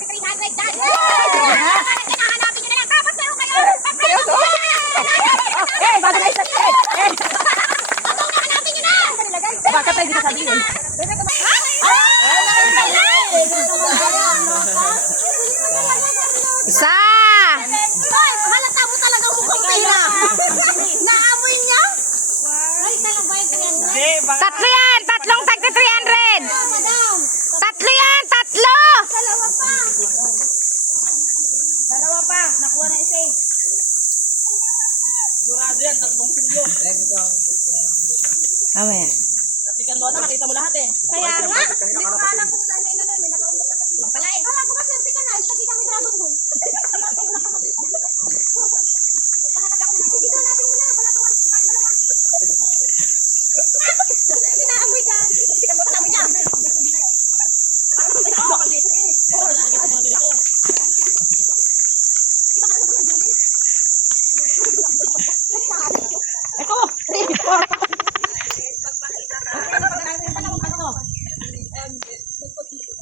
300 dyan. Hinahanapin nyo na lang. Tapos meron kayo. Bago na isa. Hinahanapin nyo na. Bakit tayo dito sabihin? Isa! Hoy, halata mo talaga mukhang pera. Naamoy niya? Ay, talaga yung 300? Tatlo yan! Tatlong tagti 300! Madam. Tatlo yan! Tatlo! Dalawa pa. Dalawa pa. Nakuha na isa eh. Sigurado yan. Tatlong sulo. Mamaya. Nasikan doon na. Nakita mo lahat eh. Kaya nga. Hindi ko alam kung saan na may nakaumbok ka na. Pala eh. Wala ko kasi ka na. Isa kita mo Dragon Ball. Inaamoy ka. Sikat mo pala niya.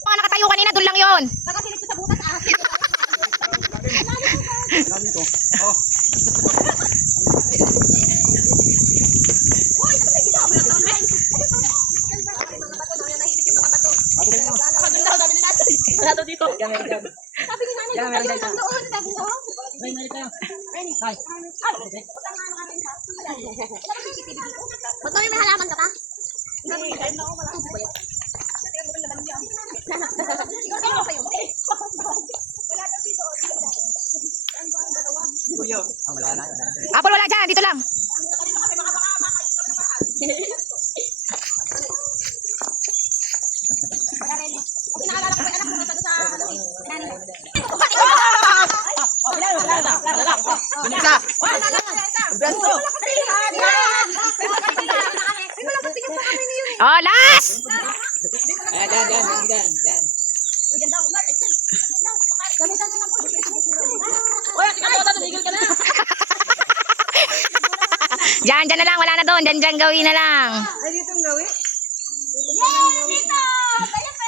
Mga nakatayo kanina, doon lang yon. Nakasilip ko sa butas ah. Hoy, kasi kita mo lang naman. Wala daw dito. Sabi ni nanay, ayun lang doon. Sabi ko. Ba't may halaman ka pa? Apple wala dyan, dito lang. Oh, last! Diyan na lang, wala na doon. Diyan gawin na lang. Ay, dito ang gawin? Yay! Dito! Kaya pa!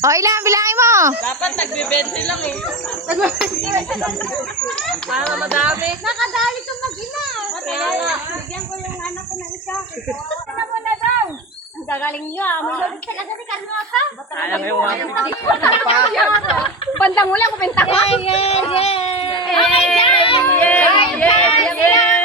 Oh, ilan? Bilangin mo. Dapat nagbe-20 lang eh. Para madami. Nakadali kang mag-ina. Kaya nga. Bigyan ko yung anak ko na isa. Ano mo na daw? Ang gagaling niyo ah. Malulog talaga si Carnota. Alam mo yung Bandang mo lang, kupenta ko. Yay! Yay! Yay! Yay! Yay! Yay!